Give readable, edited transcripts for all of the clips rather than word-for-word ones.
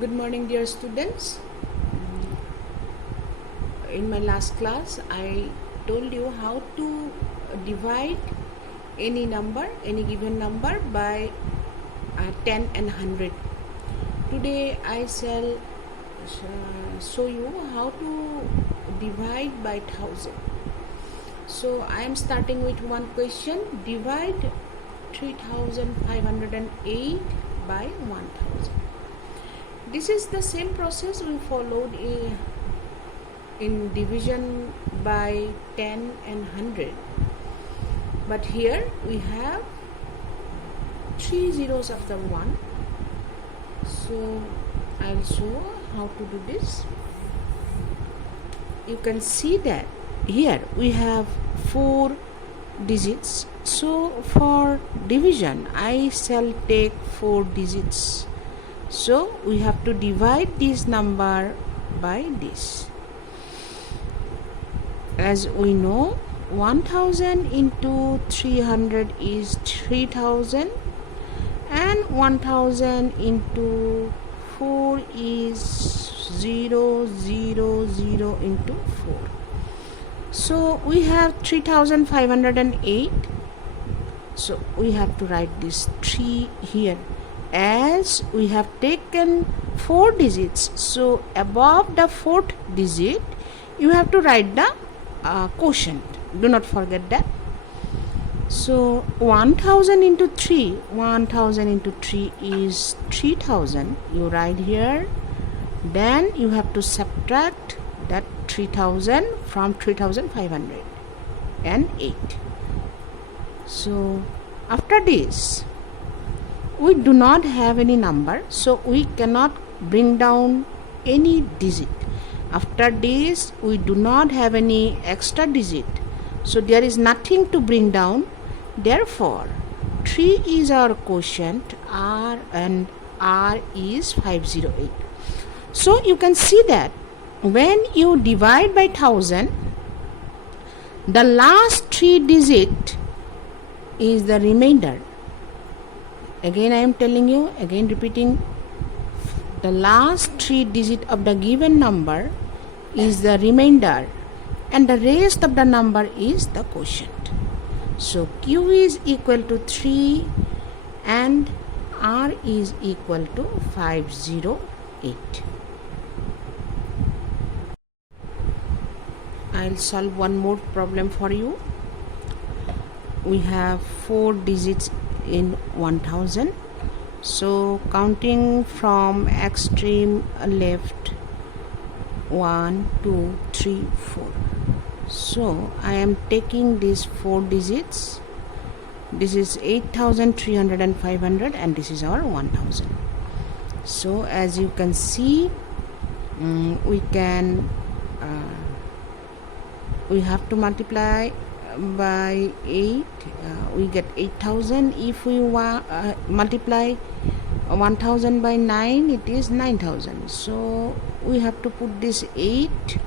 Good morning, dear students. In my last class, I told you how to divide any number, any given number by 10 and 100. Today, I shall show you how to divide by 1000. So, I am starting with one question. Divide 3508 by 1000. This is the same process we followed in division by 10 and 100, but here we have 3 zeros after 1. So I'll show how to do this. You can see that here we have 4 digits, so for division I shall take 4 digits. So we have to divide this number by this. As we know, 1000 into 300 is 3000, and 1000 into 4 is 000 into 4. So we have 3508. So we have to write this 3 here, as we have taken 4 digits. So above the 4th digit you have to write the quotient. Do not forget that. So 1000 into 3 is 3000. You write here. Then you have to subtract that 3000 from 3508. So after this, we do not have any number, so we cannot bring down any digit. After this, we do not have any extra digit, so there is nothing to bring down. Therefore, 3 is our quotient, R, and R is 508. So you can see that when you divide by 1000, the last 3 digit is the remainder. Again I am telling you, again repeating, the last 3 digit of the given number is the remainder, and the rest of the number is the quotient. So Q is equal to 3 and R is equal to 508. I'll solve one more problem for you. We have 4 digits in 1000. So counting from extreme left, 1 2 3 4. So I am taking these 4 digits. This is 8300 and 500, and this is our 1000. So as you can see, we have to multiply by 8. We get 8000. If we multiply 1000 by 9, it is 9000. So we have to put this 8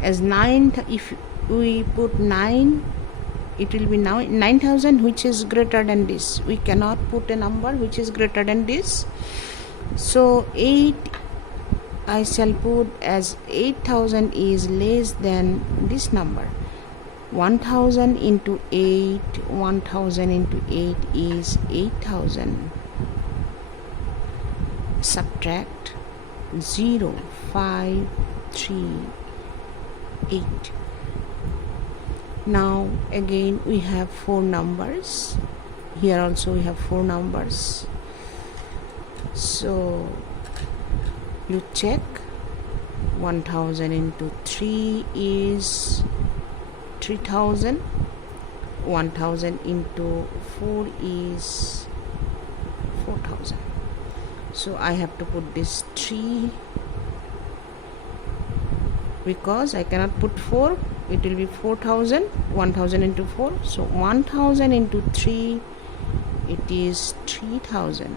as 9. If we put 9, it will be now 9000, which is greater than this. We cannot put a number which is greater than this. So 8 I shall put as 8000 is less than this number. 1000 into 8 is 8000. Subtract 0 5 3 8. Now again we have 4 numbers. Here also we have 4 numbers. So you check. 1000 into 3 is 3000. 1000 into 4 is 4000. So I have to put this 3 because I cannot put 4. It will be 4000. 1000 into 4. So 1000 into 3, it is 3000.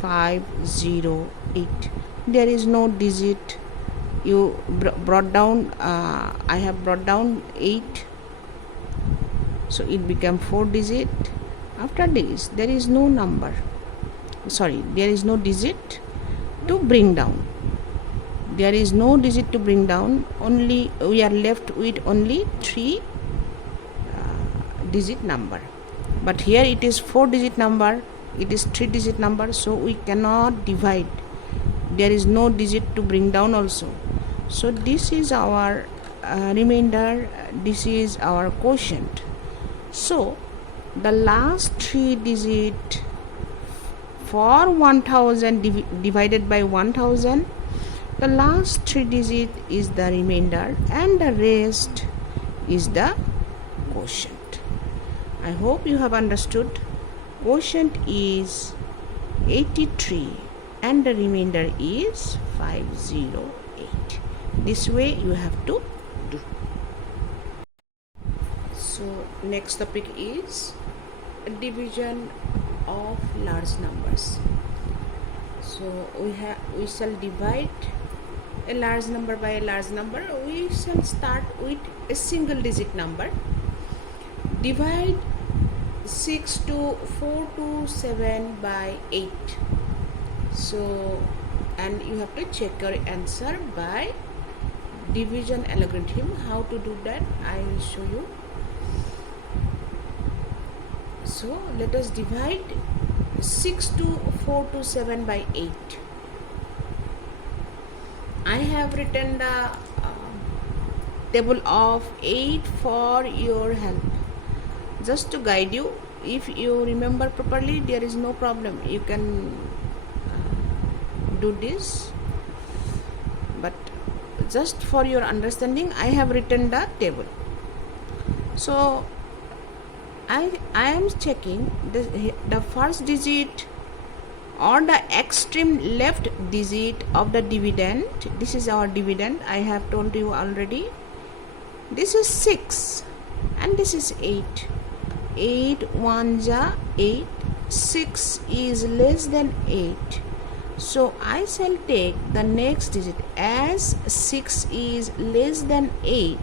508. There is no digit. You brought down, I have brought down 8, so it became 4 digit. After this there is no number, there is no digit. to bring down. There is no digit to bring down, only we are left with only 3 digit number. But here it is 4 digit number, it is 3 digit number, so we cannot divide. There is no digit to bring down also. So this is our remainder, this is our quotient. So the last 3 digit for 1000 divided by 1000, the last 3 digit is the remainder and the rest is the quotient. I hope you have understood. Quotient is 83 and the remainder is 508. This way you have to do. So next topic is division of large numbers. So we shall divide a large number by a large number. We shall start with a single digit number. Divide 427 by 8. So, and you have to check your answer by division algorithm. How to do that I will show you. So let us divide 427 by 8. I have written the table of 8 for your help, just to guide you. If you remember properly, there is no problem, you can do this, but just for your understanding I have written the table. So I am checking the first digit or the extreme left digit of the dividend. This is our dividend, I have told you already. This is 6 and this is 8. 8 1 ja 8. 6 is less than 8. So I shall take the next digit. As 6 is less than 8,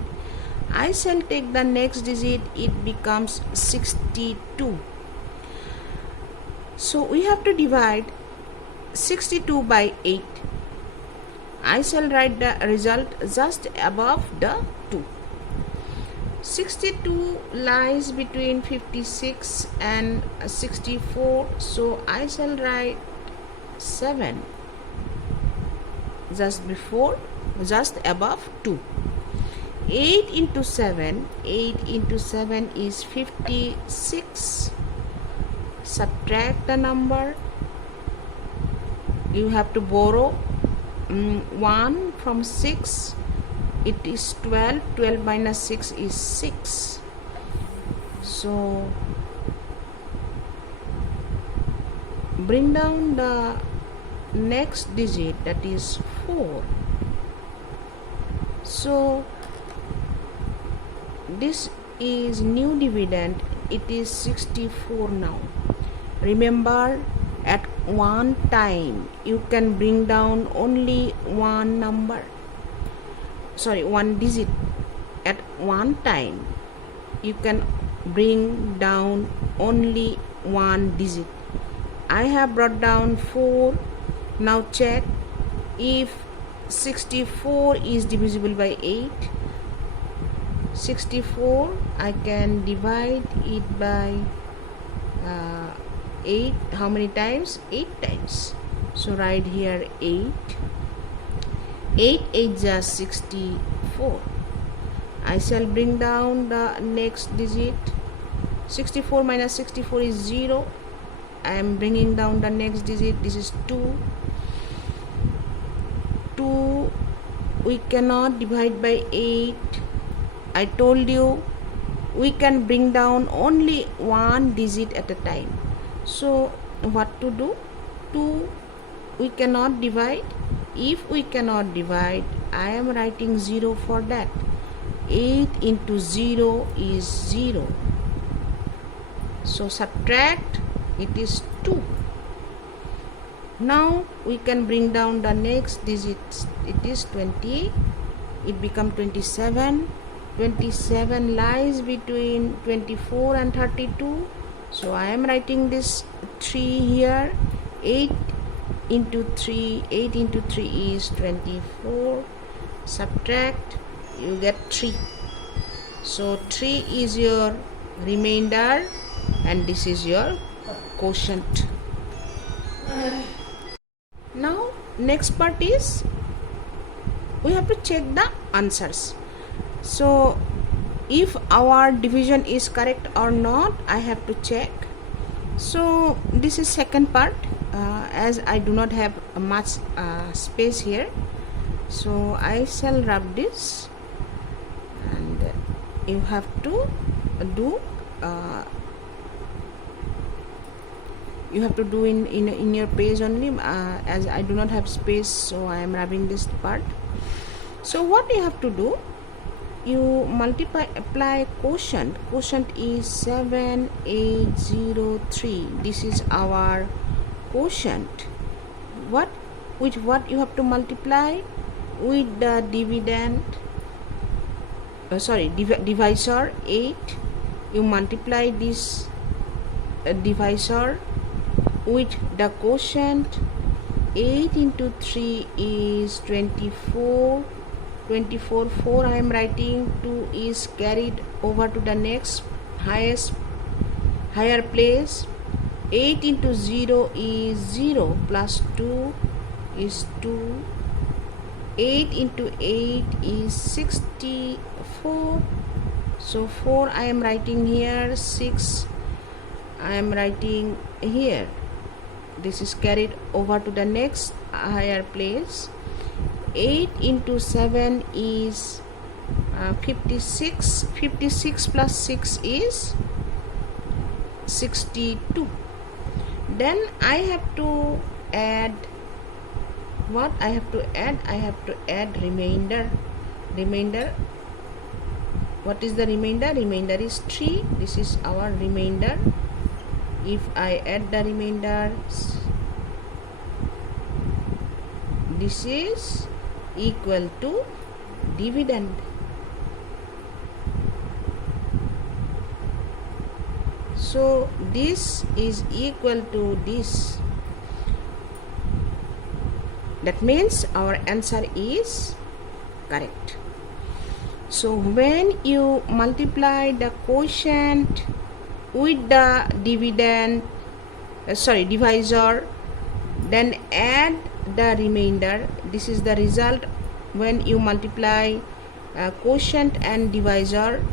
I shall take the next digit, it becomes 62. So we have to divide 62 by 8. I shall write the result just above the 2. 62 lies between 56 and 64, so I shall write 7 just above 2. 8 into 7 is 56. Subtract the number. You have to borrow 1 from 6. It is 12. 12 minus 6 is 6. So bring down the next digit, that is 4. So this is new dividend, it is 64 now. Remember, at one time you can bring down only one digit. At one time you can bring down only one digit. I have brought down 4. Now check if 64 is divisible by 8. 64 I can divide it by 8. How many times? 8 times. So write here 8. 8 8 is 64. I shall bring down the next digit. 64 minus 64 is 0. I am bringing down the next digit. This is 2. 2 we cannot divide by 8. I told you we can bring down only one digit at a time. So what to do? 2 we cannot divide. If we cannot divide, I am writing 0 for that. 8 into 0 is 0. So subtract, it is 2. Now we can bring down the next digit. It is 20. It becomes 27. 27 lies between 24 and 32. So I am writing this 3 here. 8 into 3, 8 into 3 is 24, subtract, you get 3. So 3 is your remainder and this is your quotient. Now next part is we have to check the answers. So if our division is correct or not, I have to check. So this is second part, as I do not have much space here, so I shall rub this, and you have to do in your page only, as I do not have space, so I am rubbing this part. So what you have to do, you apply quotient. Quotient is 7803. This is our quotient. With what you have to multiply? With the divisor 8. You multiply this divisor with the quotient. 8 into 3 is 24. 24, 4 I am writing, 2 is carried over to the next higher place. 8 into 0 is 0, plus 2 is 2. 8 into 8 is 64. So 4 I am writing here, 6 I am writing here. This is carried over to the next higher place. 8 into 7 is 56. 56 plus 6 is 62. Then I have to add what? I have to add remainder. What is the remainder? Remainder is 3. This is our remainder. If I add the remainder, this is equal to dividend. So this is equal to this. That means our answer is correct. So when you multiply the quotient with the divisor, then add the remainder. This is the result. When you multiply quotient and divisor,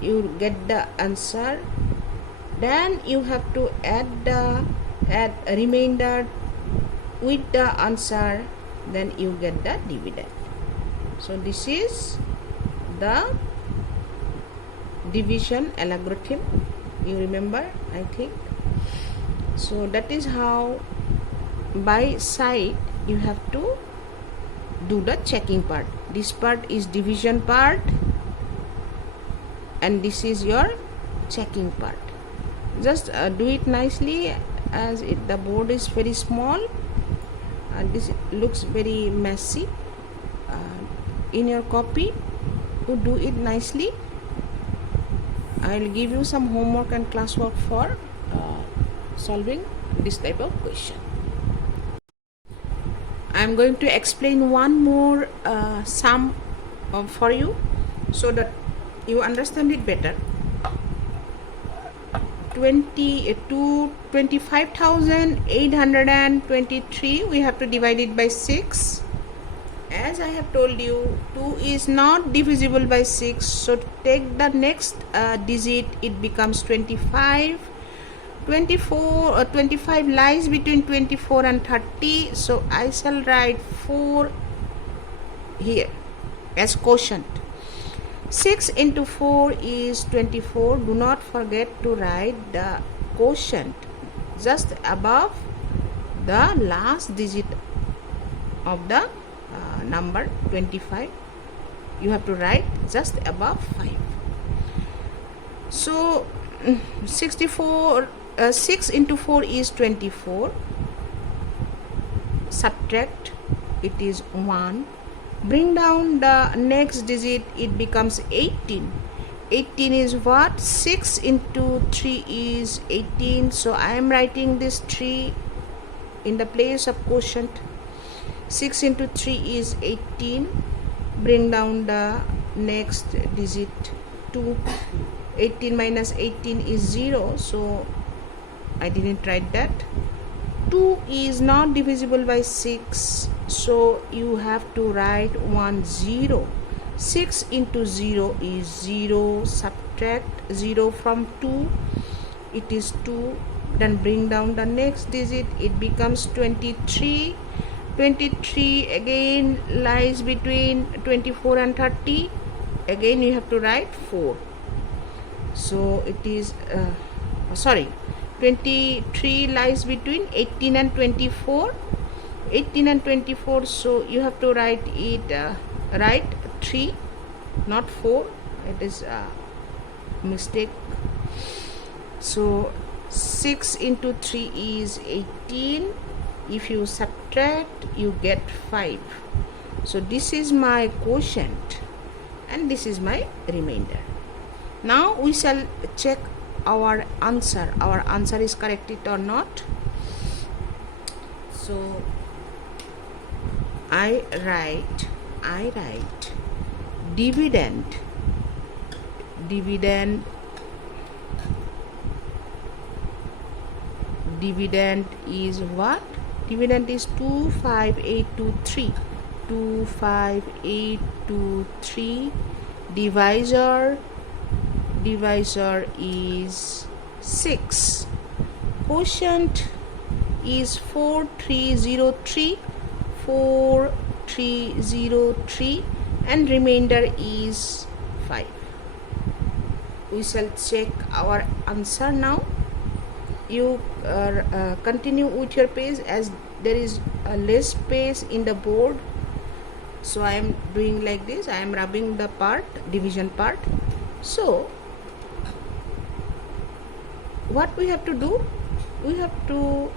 you get the answer. Then you have to add remainder with the answer, then you get the dividend. So this is the division algorithm, you remember, I think. So that is how by side you have to do the checking part. This part is division part and this is your checking part. Just do it nicely, as the board is very small and this looks very messy. In your copy, you do it nicely. I will give you some homework and classwork for solving this type of question. I am going to explain one more sum for you so that you understand it better. 25,823, we have to divide it by 6. As I have told you, 2 is not divisible by 6, so to take the next digit, it becomes 25. 25 lies between 24 and 30, so I shall write 4 here as quotient. 6 into 4 is 24. Do not forget to write the quotient just above the last digit of the number 25. You have to write just above 5. So 6 into 4 is 24. Subtract, it is 1. Bring down the next digit, it becomes 18. 18 is what? 6 into 3 is 18. So I am writing this 3 in the place of quotient. 6 into 3 is 18. Bring down the next digit 2. 18 minus 18 is 0, so I didn't write that. 2 is not divisible by 6, so you have to write 1 0. 6 into 0 is 0. Subtract 0 from 2, it is 2. Then bring down the next digit, it becomes 23. 23 again lies between 24 and 30. Again you have to write 4. So it is 23 lies between 18 and 24. 18 and 24, so you have to write it write 3, not 4. It is a mistake. So 6 into 3 is 18. If you subtract, you get 5. So this is my quotient and this is my remainder. Now we shall check our answer. Our answer is correct or not. So I write dividend is what? Dividend is 25823. 25823. Divisor is 6. Quotient is 4303. 4303, and remainder is 5. We shall check our answer now. You continue with your page, as there is a less space in the board, so I am doing like this. I am rubbing the part, division part. So what we have to do, we have to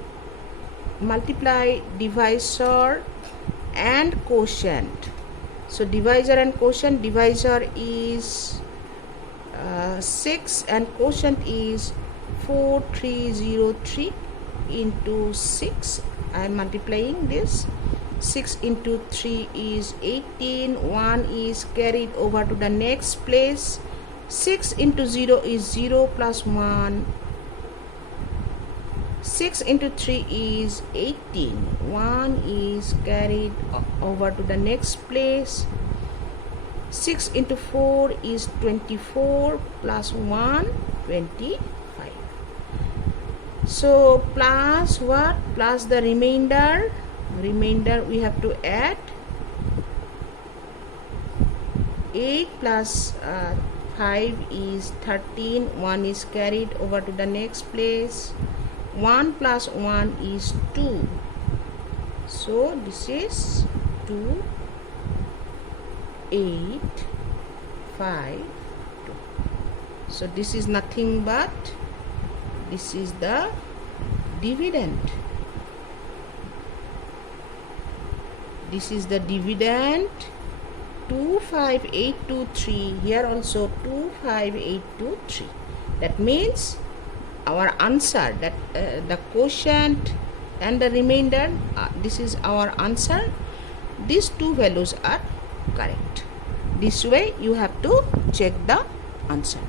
multiply divisor and quotient. So divisor and quotient, divisor is 6 and quotient is 4303 into 6. I am multiplying this. 6 into 3 is 18. 1 is carried over to the next place. 6 into 0 is 0 plus 1. 6 into 3 is 18. 1 is carried over to the next place. 6 into 4 is 24 plus 1, 25. So plus what? Plus the remainder. Remainder we have to add. 8 plus 5 is 13. 1 is carried over to the next place. 1 plus 1 is 2. So this is 2, 8, 5, 2. So this is nothing but, this is the dividend. This is the dividend, 25823. Here also 25823. That means our answer, that the quotient and the remainder, this is our answer. These two values are correct. This way you have to check the answer.